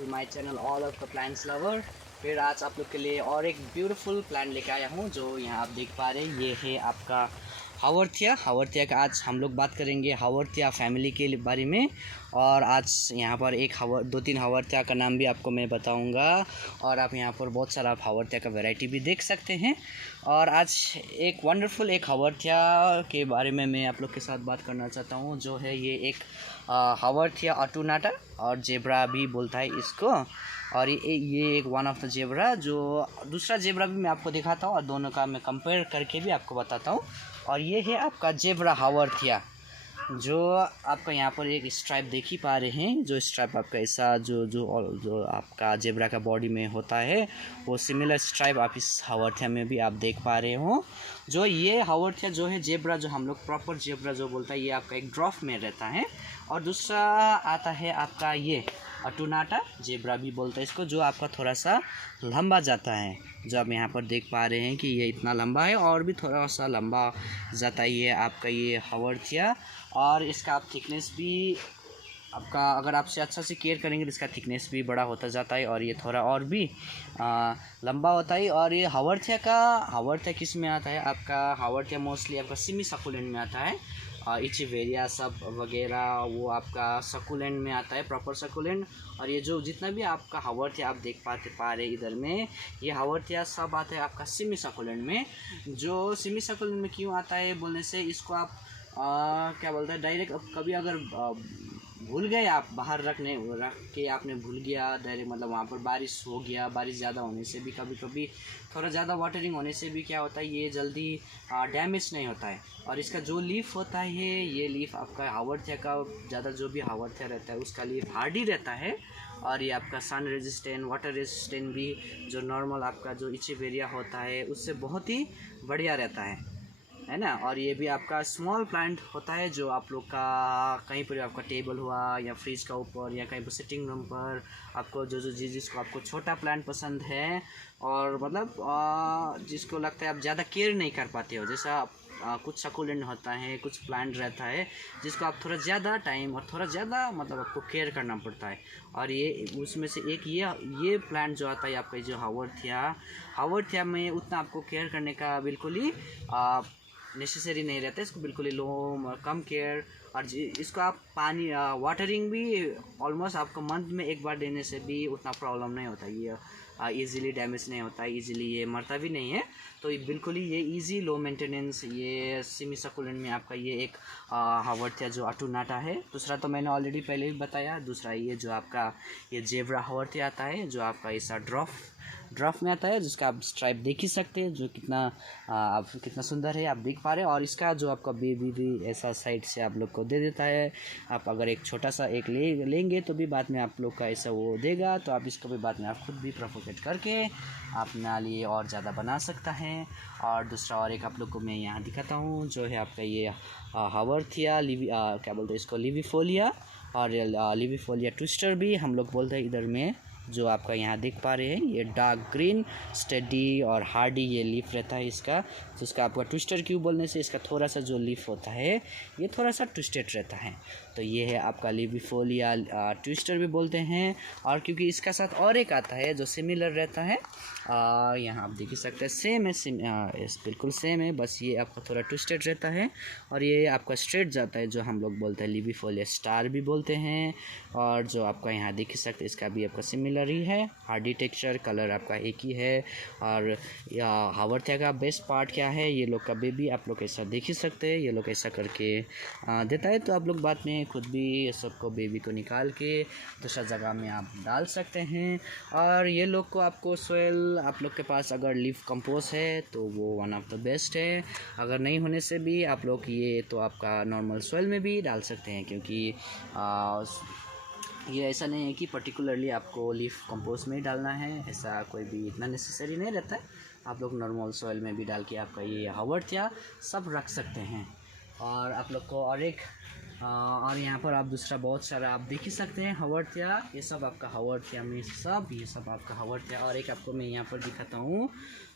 To my channel all of the plants lover. फिर आज आप लोग के लिए और एक ब्यूटीफुल प्लांट लेके आया हूँ जो यहाँ आप देख पा रहे हैं। ये है आपका हावर्थिया का आज हम लोग बात करेंगे हावर्थिया फैमिली के बारे में। और आज यहाँ पर दो तीन हावर्थिया का नाम भी आपको मैं बताऊँगा और आप यहाँ पर बहुत सारा हावर्थिया का वैरायटी भी देख सकते हैं। और आज एक वंडरफुल एक हावर्थिया के बारे में मैं आप लोग के साथ बात करना चाहता हूँ, जो है ये एक हावर्थिया अटूनाटा और जेब्रा भी बोलता है इसको। और ये एक वन ऑफ द जेब्रा, जो दूसरा जेब्रा भी मैं आपको दिखाता हूँ और दोनों का मैं कंपेयर करके भी आपको बताता हूँ। और ये है आपका जेब्रा हावर्थिया, जो आपका यहाँ पर एक स्ट्राइप देख ही पा रहे हैं। जो स्ट्राइप आपका ऐसा जो आपका जेब्रा का बॉडी में होता है, वो सिमिलर स्ट्राइप आप इस हावर्थिया में भी आप देख पा रहे हो। जो ये हावर्थिया जो है जेब्रा, जो हम लोग प्रॉपर जेब्रा जो बोलता है, ये आपका एक ड्रॉफ में रहता है। और दूसरा आता है आपका ये अटूनाटा जेब्रा भी बोलता है इसको, जो आपका थोड़ा सा लंबा जाता है। जो आप यहाँ पर देख पा रहे हैं कि ये इतना लंबा है और भी थोड़ा सा लंबा जाता ही है आपका ये हावर्थिया। और इसका आप थिकनेस भी आपका, अगर आपसे अच्छा से केयर करेंगे तो इसका थिकनेस भी बड़ा होता जाता है और ये थोड़ा और भी लंबा होता है। और ये हावर्थिया किस में आता है? आपका हावर्थिया मोस्टली आपका सिमी सकुलेंट में आता है। इचीवेरिया सब वगैरह वो आपका सकुलेंट में आता है, प्रॉपर सकुलेंट। और ये जो जितना भी आपका हावर्थिया आप देख पा रहे इधर में, ये हावर्थिया सब आता है आपका सिमी सकुलेंट में। जो सिमी सकुलेंट में क्यों आता है बोलने से, इसको आप क्या बोलते हैं, डायरेक्ट कभी अगर भूल गए आप बाहर रख के आपने भूल गया डायरेक्ट, मतलब वहाँ पर बारिश हो गया, बारिश ज़्यादा होने से भी, कभी कभी थोड़ा ज़्यादा वाटरिंग होने से भी क्या होता है, ये जल्दी डैमेज नहीं होता है। और इसका जो लीफ होता है, ये लीफ आपका हावर्थिया का ज़्यादा जो भी हावर्थिया रहता है उसका लीफ हार्डी रहता है। और ये आपका सन रेजिस्टेंट, वाटर रेजिस्टेंट भी, जो नॉर्मल आपका जो इचीवेरिया होता है उससे बहुत ही बढ़िया रहता है ना। और ये भी आपका स्मॉल प्लांट होता है, जो आप लोग का कहीं पर आपका टेबल हुआ या फ्रिज का ऊपर या कहीं पर सिटिंग रूम पर, आपको जिसको आपको छोटा प्लांट पसंद है और मतलब जिसको लगता है आप ज़्यादा केयर नहीं कर पाते हो, जैसा कुछ सकुलेंट होता है, कुछ प्लांट रहता है जिसको आप थोड़ा ज़्यादा टाइम और थोड़ा ज़्यादा मतलब आपको केयर करना पड़ता है। और ये उसमें से एक ये प्लांट जो आता है आपका, जो हावर्थिया में उतना आपको केयर करने का बिल्कुल ही नेसेसरी नहीं रहता है। इसको बिल्कुल ही लो कम केयर, और इसको आप पानी वाटरिंग भी ऑलमोस्ट आपको मंथ में एक बार देने से भी उतना प्रॉब्लम नहीं होता। ये इजीली डैमेज नहीं होता है, इजीली ये मरता भी नहीं है। तो बिल्कुल ही ये इजी लो मेंटेनेंस, ये सिमी सकुलेंट में आपका ये एक हावर्थिया जो अटूनाटा है। दूसरा तो मैंने ऑलरेडी पहले भी बताया। दूसरा ये जो आपका ये जेब्रा हावर्थिया आता है, जो आपका ऐसा ड्रॉफ में आता है, जिसका आप स्ट्राइप देख ही सकते हैं, जो कितना सुंदर है आप देख पा रहे हैं। और इसका जो आपका बेबी भी ऐसा साइड से आप लोग को दे देता है। आप अगर एक छोटा सा एक लेंगे तो भी बाद में आप लोग का ऐसा वो देगा, तो आप इसको भी बाद में आप खुद भी प्रोपोगेट करके अपना लिए और ज़्यादा बना सकता है। और दूसरा और एक आप लोग को मैं यहाँ दिखाता हूँ, जो है आपका ये हावर्थिया क्या बोलते हैं इसको, लिविफोलिया। और लिविफोलिया ट्विस्टर भी हम लोग बोलते हैं इधर में। जो आपका यहाँ देख पा रहे हैं, ये डार्क ग्रीन स्टेडी और हार्डी ये लीफ रहता है इसका। तो इसका आपका ट्विस्टर क्यों बोलने से, इसका थोड़ा सा जो लीफ होता है ये थोड़ा सा ट्विस्टेड रहता है। तो ये है आपका लिविफोलिया ट्विस्टर भी बोलते हैं। और क्योंकि इसका साथ और एक आता है जो सिमिलर रहता है, यहाँ आप देख सकते हैं, सेम है, बिल्कुल सेम है, बस ये आपका थोड़ा ट्विस्टेड रहता है और ये आपका स्ट्रेट जाता है, जो हम लोग बोलते हैं लिविफोलिया स्टार भी बोलते हैं। और जो आपका यहाँ देख सकते हैं, इसका भी आपका सिमिलर ही है, हार्डी टेक्सचर, कलर आपका एक ही है। और हावर्थिया का बेस्ट पार्ट क्या है, ये लोग का बेबी आप लोग ऐसा देख ही सकते हैं, ये लोग ऐसा करके देता है। तो आप लोग बाद में खुद भी ये सबको बेबी को निकाल के दूसरा जगह में आप डाल सकते हैं। और ये लोग को आपको सोयल, आप लोग के पास अगर लीफ कंपोस्ट है तो वो वन ऑफ द बेस्ट है। अगर नहीं होने से भी आप लोग ये तो आपका नॉर्मल सोयल में भी डाल सकते हैं, क्योंकि ये ऐसा नहीं है कि पर्टिकुलरली आपको लीफ कंपोस्ट में ही डालना है, ऐसा कोई भी इतना नेसेसरी नहीं रहता है। आप लोग नॉर्मल सॉइल में भी डाल के आपका ये हावर्थिया सब रख सकते हैं। और आप लोग को और यहाँ पर आप दूसरा बहुत सारा आप देख ही सकते हैं हावर्थिया, ये सब आपका हावर्थिया में सब, ये सब आपका हावर्थिया। और एक आपको मैं यहाँ पर दिखाता हूँ,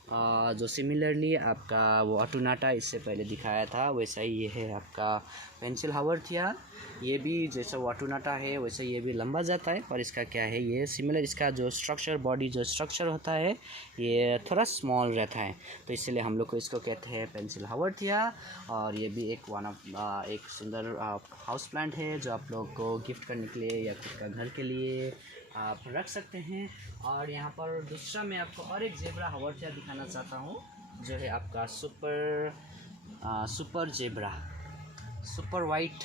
जो सिमिलरली आपका वो अटूनाटा इससे पहले दिखाया था वैसा ही ये है आपका पेंसिल हावर्थिया। ये भी जैसा वो अटूनाटा है वैसा ये भी लंबा जाता है, पर इसका क्या है ये सिमिलर, इसका जो स्ट्रक्चर बॉडी जो स्ट्रक्चर होता है ये थोड़ा स्मॉल रहता है, तो इसलिए हम लोग को इसको कहते हैं पेंसिल हावर्थिया। और ये भी एक एक सुंदर हाउस प्लांट है जो आप लोग को गिफ्ट करने के लिए या खुद का घर के लिए आप रख सकते हैं। और यहाँ पर दूसरा मैं आपको और एक जेब्रा हावर्थिया दिखाना चाहता हूँ, जो है आपका super zebra, super white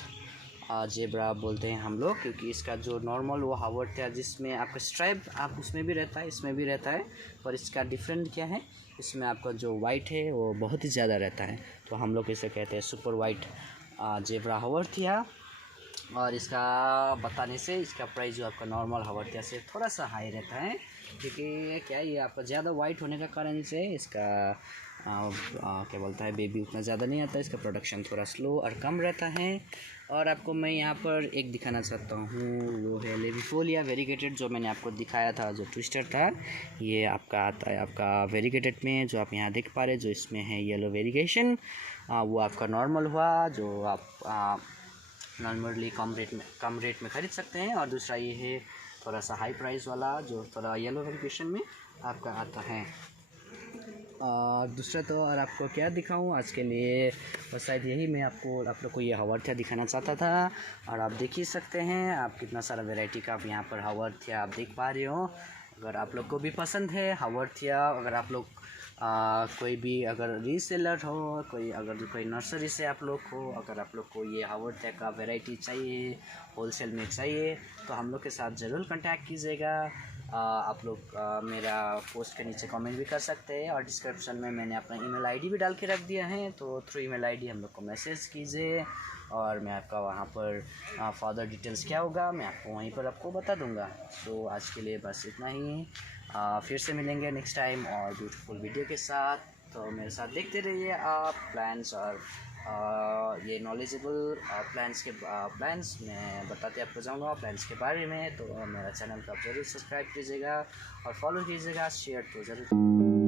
zebra बोलते हैं हम लोग, क्योंकि इसका जो नॉर्मल वो हावर्थिया जिसमें आपका स्ट्राइप आप उसमें भी रहता है इसमें भी रहता है, पर इसका डिफरेंट क्या है, इसमें आपका जो वाइट है वो बहुत ही ज़्यादा रहता है, तो हम लोग इसे कहते हैं सुपर वाइट जेब्रा हावर्थिया। और इसका बताने से इसका प्राइस जो आपका नॉर्मल हावर्थिया से थोड़ा सा हाई रहता है, क्योंकि क्या है ये आपका ज़्यादा वाइट होने का कारण से इसका क्या बोलता है बेबी उतना ज़्यादा नहीं आता है, इसका प्रोडक्शन थोड़ा स्लो और कम रहता है। और आपको मैं यहाँ पर एक दिखाना चाहता हूँ, वो है लेविफोलिया वेरीगेटेड, जो मैंने आपको दिखाया था जो ट्विस्टर था, ये आपका आता है आपका वेरीगेटेड में, जो आप यहाँ देख पा रहे, जो इसमें है येलो वेरीगेशन, वो आपका नॉर्मल हुआ जो आप नॉर्मली कम रेट में ख़रीद सकते हैं। और दूसरा ये है थोड़ा सा हाई प्राइस वाला जो थोड़ा येलो वेरिएशन में आपका आता है। और दूसरा तो और आपको क्या दिखाऊं आज के लिए, बस शायद यही मैं आप लोग को ये हावर्थिया दिखाना चाहता था। और आप देख ही सकते हैं आप कितना सारा वैरायटी का आप यहाँ पर हावर्थिया आप देख पा रहे हो। अगर आप लोग को भी पसंद है हावर्थिया, अगर आप लोग कोई भी अगर रीसेलर हो, कोई नर्सरी से आप लोग हो, अगर आप लोग को ये हावर्थिया का वैरायटी चाहिए होलसेल में चाहिए, तो हम लोग के साथ ज़रूर कांटेक्ट कीजिएगा। आप लोग मेरा पोस्ट के नीचे कमेंट भी कर सकते हैं, और डिस्क्रिप्शन में मैंने अपना ईमेल आईडी भी डाल के रख दिया है, तो थ्रू ईमेल आईडी हम लोग को मैसेज कीजिए और मैं आपका वहाँ पर फर्दर डिटेल्स क्या होगा मैं आपको वहीं पर आपको बता दूँगा। सो आज के लिए बस इतना ही, फिर से मिलेंगे नेक्स्ट टाइम और ब्यूटीफुल वीडियो के साथ। तो मेरे साथ देखते रहिए आप प्लान्स और ये नॉलेजेबल प्लान्स मैं बताते आपको जाऊँगा प्लान्स के बारे में। तो मेरा चैनल को आप ज़रूर सब्सक्राइब कीजिएगा और फॉलो कीजिएगा, शेयर तो ज़रूर।